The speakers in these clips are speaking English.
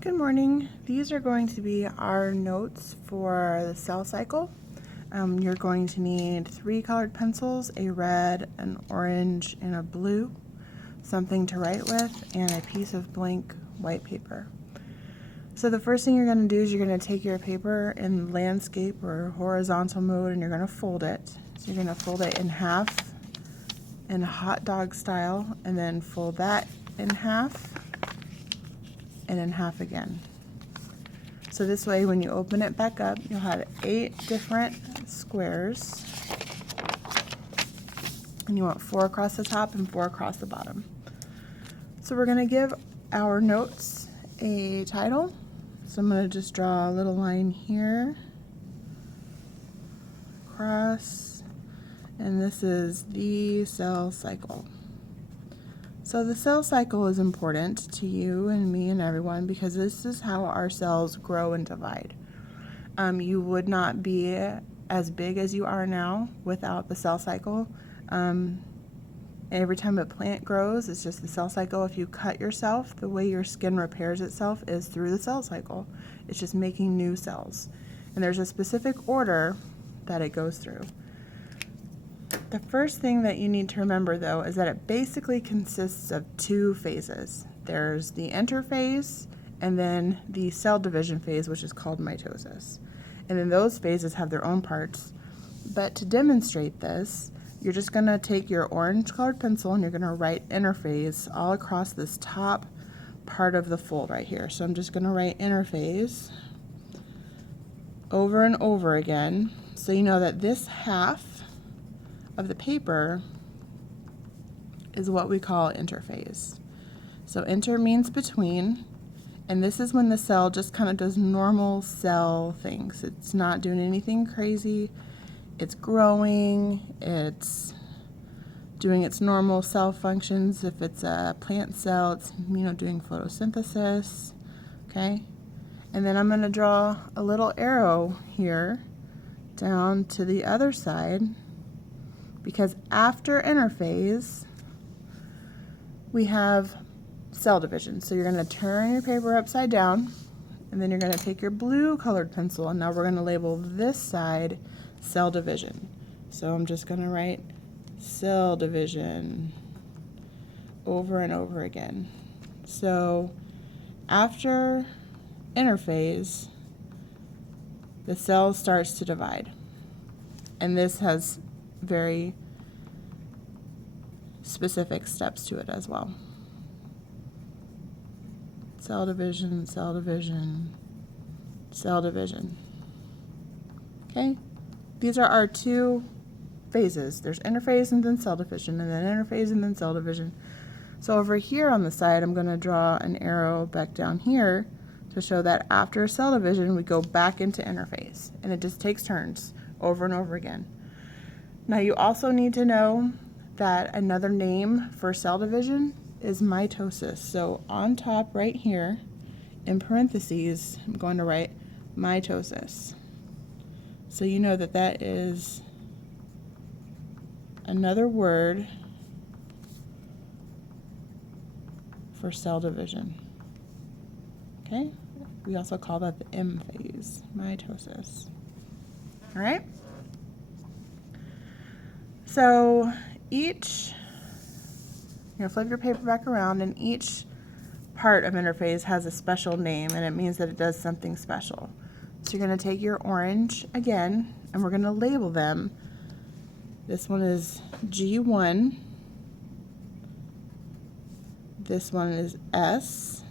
Good morning. These are going to be our notes for the cell cycle. You're going to need 3 colored pencils, a red, an orange, and a blue, something to write with, and a piece of blank white paper. So the first thing you're going to do is you're going to take your paper in landscape or horizontal mode and you're going to fold it. So you're going to fold it in half in hot dog style and then fold that in half and in half again. So this way when you open it back up, you'll have 8 different squares. And you want 4 across the top and 4 across the bottom. So we're going to give our notes a title. So I'm going to just draw a little line here, across, and this is the cell cycle. So the cell cycle is important to you and me and everyone because this is how our cells grow and divide. You would not be as big as you are now without the cell cycle. Every time a plant grows, it's just the cell cycle. If you cut yourself, the way your skin repairs itself is through the cell cycle. It's just making new cells. And there's a specific order that it goes through. The first thing that you need to remember, though, is that it basically consists of 2 phases. There's the interphase and then the cell division phase, which is called mitosis. And then those phases have their own parts. But to demonstrate this, you're just going to take your orange colored pencil and you're going to write interphase all across this top part of the fold right here. So I'm just going to write interphase over and over again so you know that this half of the paper is what we call interphase. So inter means between, and this is when the cell just kind of does normal cell things. It's not doing anything crazy. It's growing, it's doing its normal cell functions. If it's a plant cell, it's doing photosynthesis, okay? And then I'm going to draw a little arrow here down to the other side because after interphase, we have cell division. So you're going to turn your paper upside down and then you're going to take your blue colored pencil and now we're going to label this side cell division. So I'm just going to write cell division over and over again. So after interphase, the cell starts to divide. And this has very specific steps to it as well. Cell division, cell division, cell division. Okay? These are our 2 phases. There's interphase and then cell division, and then interphase and then cell division. So over here on the side, I'm going to draw an arrow back down here to show that after cell division, we go back into interphase. And it just takes turns over and over again. Now you also need to know that another name for cell division is mitosis. So on top right here, in parentheses, I'm going to write mitosis. So you know that that is another word for cell division. Okay? We also call that the M phase, mitosis. All right? So you're going to flip your paper back around and each part of interphase has a special name and it means that it does something special. So you're going to take your orange again, and we're going to label them. This one is G1. This one is S.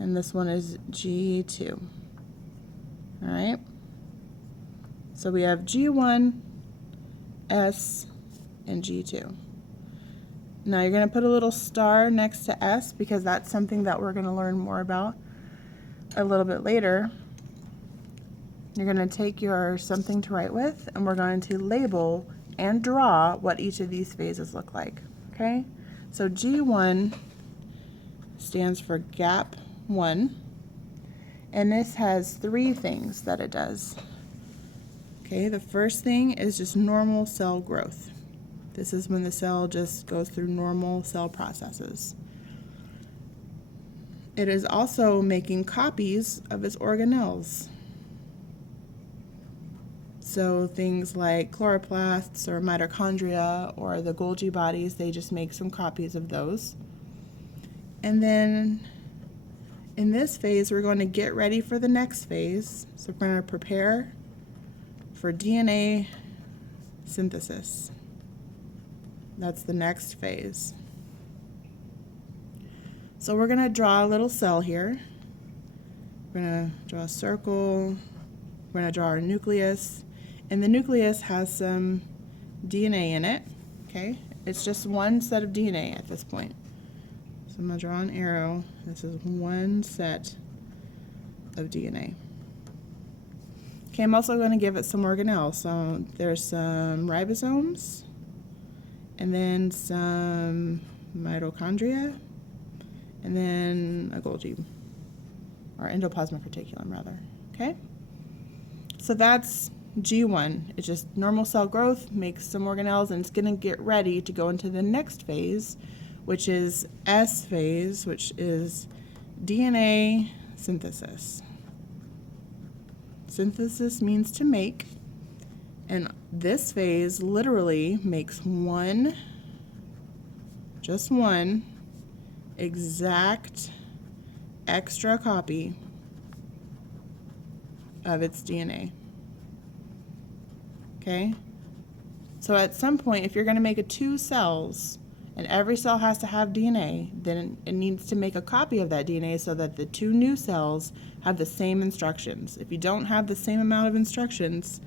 And this one is G2. All right? So we have G1, S, and G2. Now you're going to put a little star next to S because that's something that we're going to learn more about a little bit later. You're going to take your something to write with and we're going to label and draw what each of these phases look like. Okay? So G1 stands for gap 1 and this has 3 things that it does. Okay, the first thing is just normal cell growth. This is when the cell just goes through normal cell processes. it is also making copies of its organelles. So things like chloroplasts or mitochondria or the Golgi bodies, they just make some copies of those. And then in this phase, we're going to get ready for the next phase. So we're going to prepare for DNA synthesis. That's the next phase. So we're going to draw a little cell here. We're going to draw a circle. We're going to draw our nucleus. And the nucleus has some DNA in it. Okay? It's just one set of DNA at this point. So I'm going to draw an arrow. This is one set of DNA. Okay, I'm also going to give it some organelles. So there's some ribosomes, and then some mitochondria, and then a Golgi, or endoplasmic reticulum rather. Okay? So that's G1. It's just normal cell growth, makes some organelles, and it's going to get ready to go into the next phase, which is S phase, which is DNA synthesis. Synthesis means to make, and this phase literally makes just one exact extra copy of its DNA. Okay? So at some point, if you're going to make 2 cells, and every cell has to have DNA, then it needs to make a copy of that DNA so that the 2 new cells have the same instructions. If you don't have the same amount of instructions,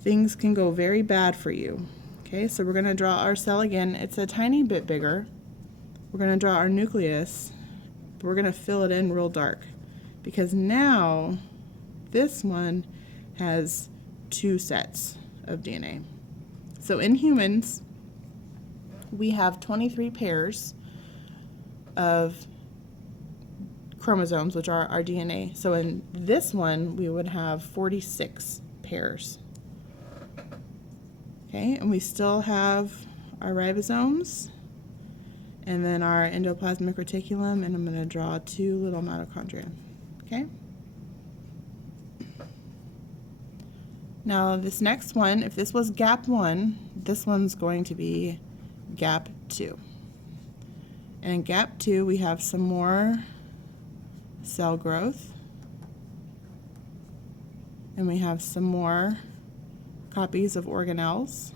things can go very bad for you. Okay, so we're going to draw our cell again. It's a tiny bit bigger. We're going to draw our nucleus, but we're going to fill it in real dark because now this one has 2 sets of DNA. So in humans, we have 23 pairs of chromosomes, which are our DNA. So in this one, we would have 46 pairs. Okay, and we still have our ribosomes, and then our endoplasmic reticulum, and I'm going to draw 2 little mitochondria. Okay? Now this next one, if this was gap 1, this one's going to be gap 2. And in gap 2, we have some more cell growth, and we have some more copies of organelles.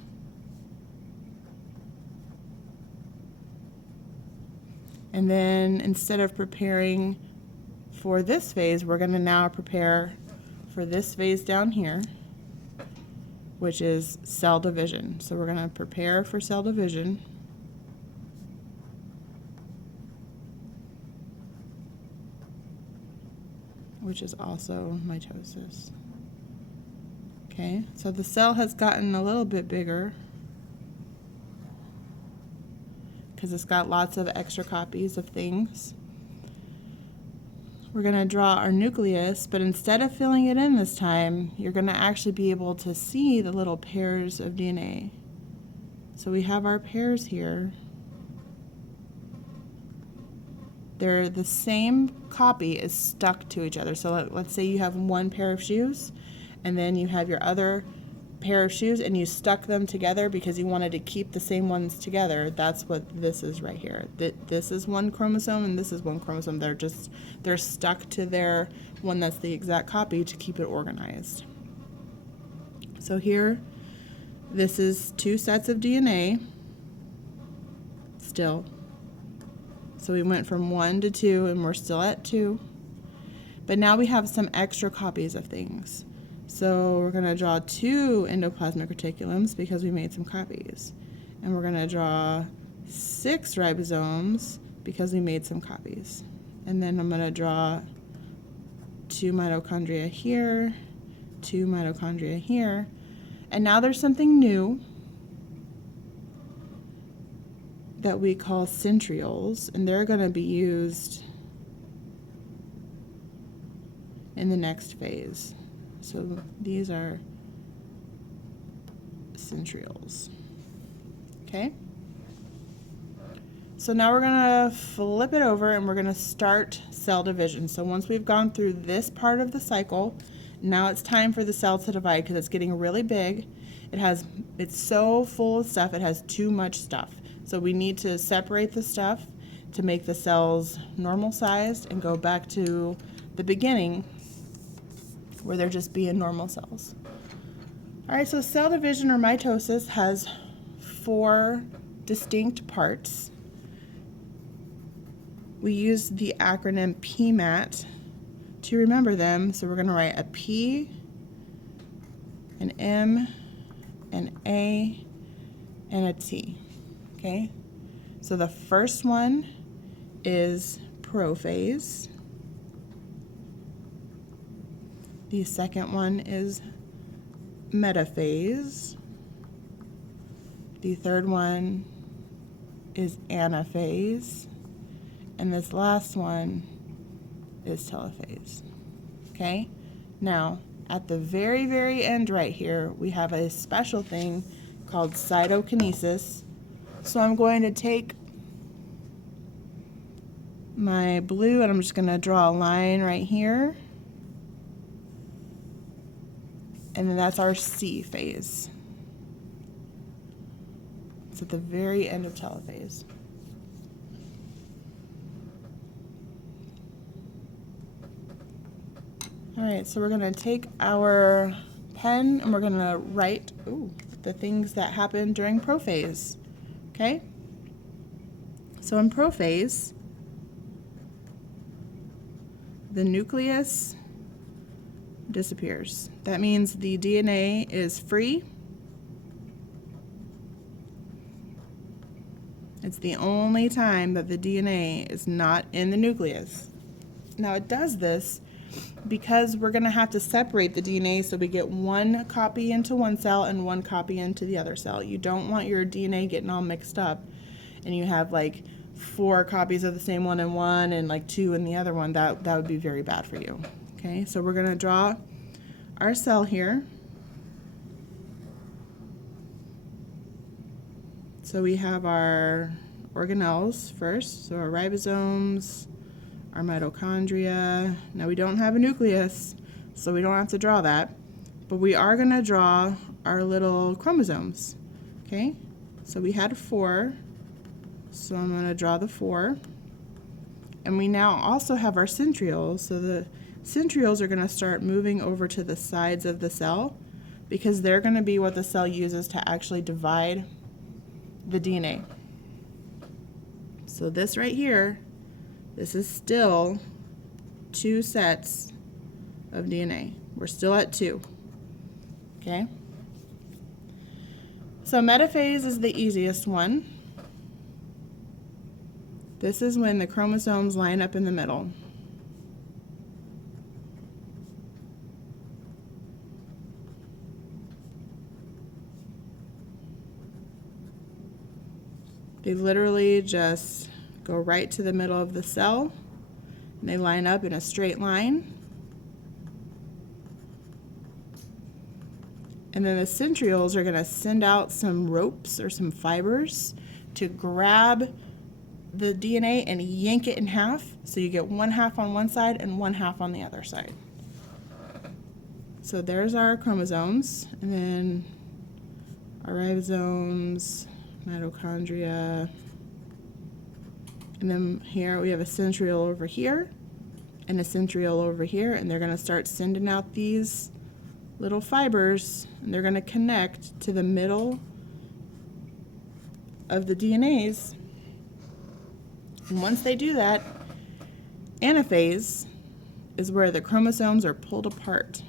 And then instead of preparing for this phase, we're going to now prepare for this phase down here, which is cell division. So we're going to prepare for cell division. Which is also mitosis. Okay, so the cell has gotten a little bit bigger because it's got lots of extra copies of things. We're going to draw our nucleus, but instead of filling it in this time, you're going to actually be able to see the little pairs of DNA. So we have our pairs here. They're the same copy is stuck to each other. So let's say you have one pair of shoes, and then you have your other pair of shoes, and you stuck them together because you wanted to keep the same ones together. That's what this is right here. This is one chromosome, and this is one chromosome. They're stuck to their one that's the exact copy to keep it organized. So here, this is 2 sets of DNA still. So we went from 1 to 2, and we're still at 2. But now we have some extra copies of things. So we're going to draw 2 endoplasmic reticulums because we made some copies. And we're going to draw 6 ribosomes because we made some copies. And then I'm going to draw 2 mitochondria here, 2 mitochondria here. And now there's something new that we call centrioles, and they're going to be used in the next phase. So these are centrioles. Okay? So now we're going to flip it over and we're going to start cell division. So once we've gone through this part of the cycle, now it's time for the cell to divide because it's getting really big. It's so full of stuff, it has too much stuff. So we need to separate the stuff to make the cells normal sized and go back to the beginning where they're just being normal cells. All right, so cell division or mitosis has 4 distinct parts. We use the acronym PMAT to remember them. So we're going to write a P, an M, an A, and a T. Okay? So the first one is prophase. The second one is metaphase. The third one is anaphase. And this last one is telophase. Okay? Now, at the very, very end right here, we have a special thing called cytokinesis. So I'm going to take my blue and I'm just going to draw a line right here. And then that's our C phase. It's at the very end of telophase. All right, so we're going to take our pen and we're going to write the things that happen during prophase. Okay? So in prophase, the nucleus disappears. That means the DNA is free. It's the only time that the DNA is not in the nucleus. Now it does this because we're going to have to separate the DNA so we get one copy into one cell and one copy into the other cell. You don't want your DNA getting all mixed up and you have like 4 copies of the same one in one and like 2 in the other one. That would be very bad for you. Okay, so we're going to draw our cell here. So we have our organelles first, so our ribosomes, our mitochondria. Now we don't have a nucleus, so we don't have to draw that, but we are going to draw our little chromosomes. Okay, so we had 4, so I'm going to draw the 4. And we now also have our centrioles, so the centrioles are going to start moving over to the sides of the cell because they're going to be what the cell uses to actually divide the DNA. So this right here, this is still 2 sets of DNA. We're still at 2. Okay? So metaphase is the easiest one. This is when the chromosomes line up in the middle. They literally just go right to the middle of the cell, and they line up in a straight line. And then the centrioles are going to send out some ropes or some fibers to grab the DNA and yank it in half, so you get 1/2 on one side and 1/2 on the other side. So there's our chromosomes, and then our ribosomes, mitochondria, and then here we have a centriole over here and a centriole over here, and they're going to start sending out these little fibers, and they're going to connect to the middle of the DNAs. And once they do that, anaphase is where the chromosomes are pulled apart.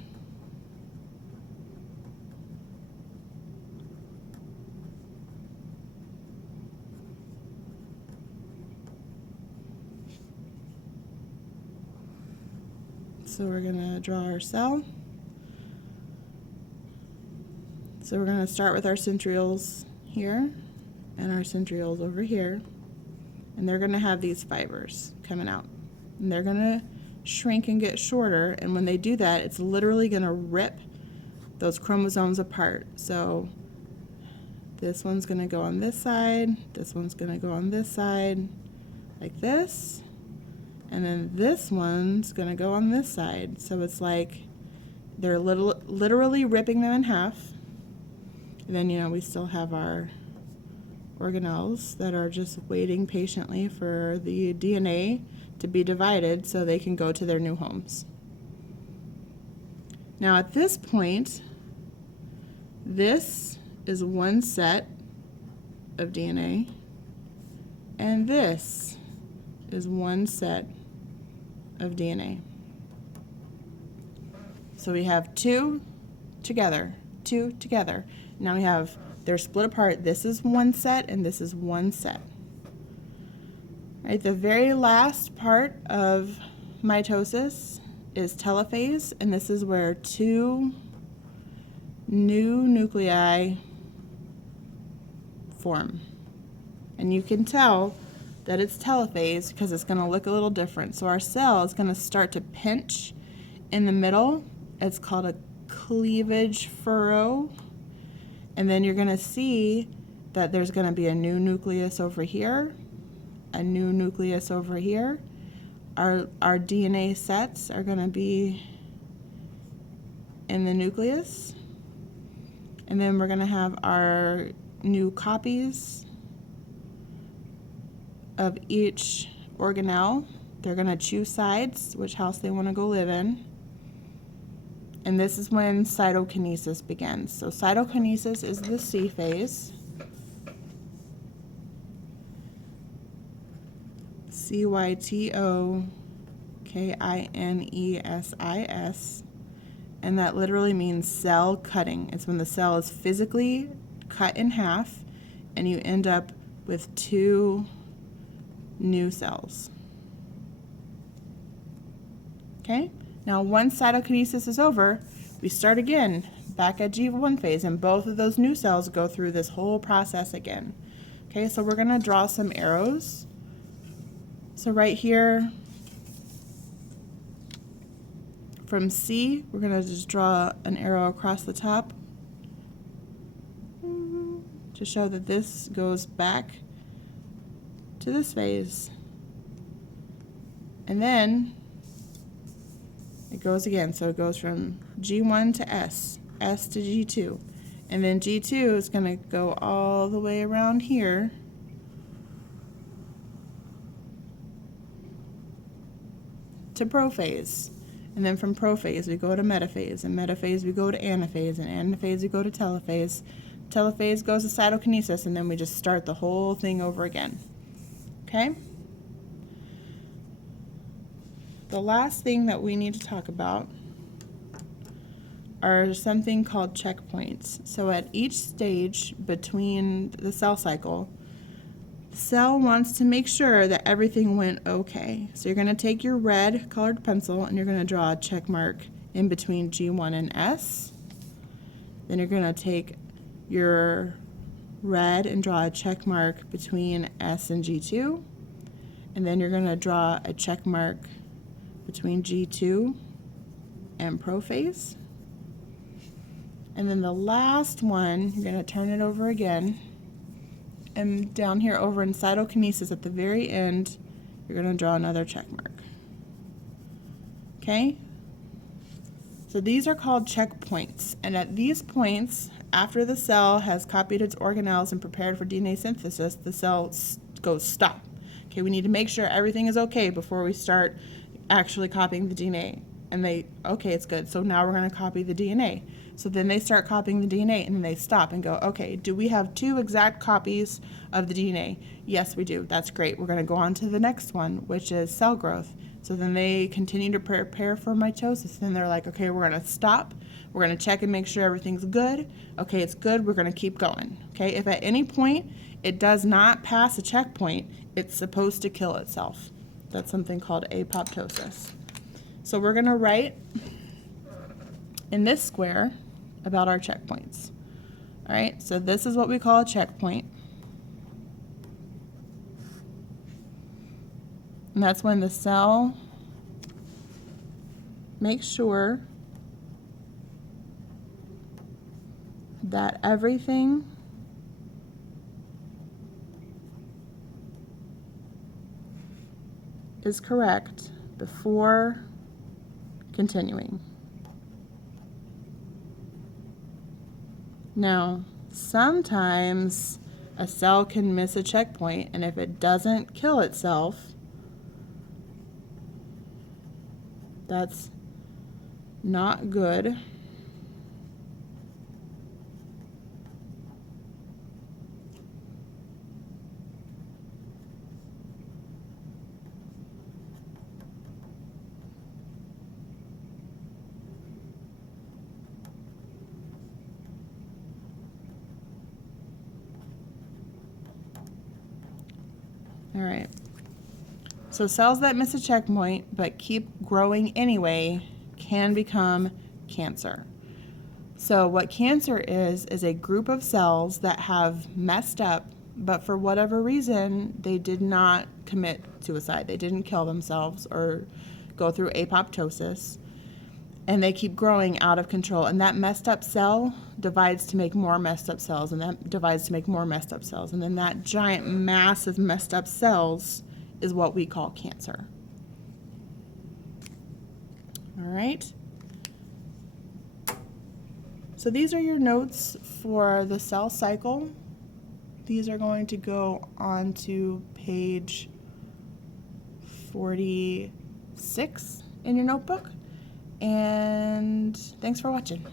So we're going to draw our cell. So we're going to start with our centrioles here and our centrioles over here. And they're going to have these fibers coming out. And they're going to shrink and get shorter. And when they do that, it's literally going to rip those chromosomes apart. So This one's going to go on this side. This one's going to go on this side like this. And then this one's going to go on this side. So it's like they're literally ripping them in half. And then, you know, we still have our organelles that are just waiting patiently for the DNA to be divided so they can go to their new homes. Now at this point, this is one set of DNA, and this is one set of DNA. So we have two together, two together. Now we have, they're split apart. This is one set and this is one set. Right, the very last part of mitosis is telophase, and this is where two new nuclei form. And you can tell that it's telophase because it's going to look a little different. So our cell is going to start to pinch in the middle. It's called a cleavage furrow. And then you're going to see that there's going to be a new nucleus over here, a new nucleus over here. Our DNA sets are going to be in the nucleus. And then we're going to have our new copies of each organelle. They're going to choose sides, which house they want to go live in. And this is when cytokinesis begins. So cytokinesis is the C phase. Cytokinesis. And that literally means cell cutting. It's when the cell is physically cut in half and you end up with two new cells. Okay? Now once cytokinesis is over, we start again back at G1 phase, and both of those new cells go through this whole process again. Okay, so we're going to draw some arrows. So right here from C, we're going to just draw an arrow across the top to show that this goes back to this phase. And then it goes again, so it goes from G1 to S, S to G2. And then G2 is going to go all the way around here to prophase. And then from prophase we go to metaphase, and metaphase we go to anaphase, and anaphase we go to telophase. Telophase goes to cytokinesis, and then we just start the whole thing over again. Okay? The last thing that we need to talk about are something called checkpoints. So at each stage between the cell cycle, the cell wants to make sure that everything went okay. So you're going to take your red colored pencil and you're going to draw a check mark in between G1 and S. Then you're going to take your red and draw a check mark between S and G2. And then you're going to draw a check mark between G2 and prophase. And then the last one, you're going to turn it over again. And down here over in cytokinesis at the very end, you're going to draw another check mark. Okay? So these are called checkpoints. And at these points, after the cell has copied its organelles and prepared for DNA synthesis, the cell goes stop. Okay, we need to make sure everything is okay before we start actually copying the DNA. And okay, it's good. So now we're going to copy the DNA. So then they start copying the DNA, and then they stop and go, okay, do we have two exact copies of the DNA? Yes, we do. That's great. We're going to go on to the next one, which is cell growth. So then they continue to prepare for mitosis. Then they're like, okay, we're going to stop. We're going to check and make sure everything's good. Okay, it's good. We're going to keep going. Okay, if at any point it does not pass a checkpoint, it's supposed to kill itself. That's something called apoptosis. So we're going to write in this square about our checkpoints. All right, so this is what we call a checkpoint. And that's when the cell makes sure that everything is correct before continuing. Now, sometimes a cell can miss a checkpoint, and if it doesn't kill itself, that's not good. All right. So cells that miss a checkpoint but keep growing anyway can become cancer. So what cancer is a group of cells that have messed up, but for whatever reason, they did not commit suicide. They didn't kill themselves or go through apoptosis, and they keep growing out of control. And that messed up cell divides to make more messed up cells, and that divides to make more messed up cells. And then that giant mass of messed up cells is what we call cancer. All right. So these are your notes for the cell cycle. These are going to go on to page 46 in your notebook. And thanks for watching.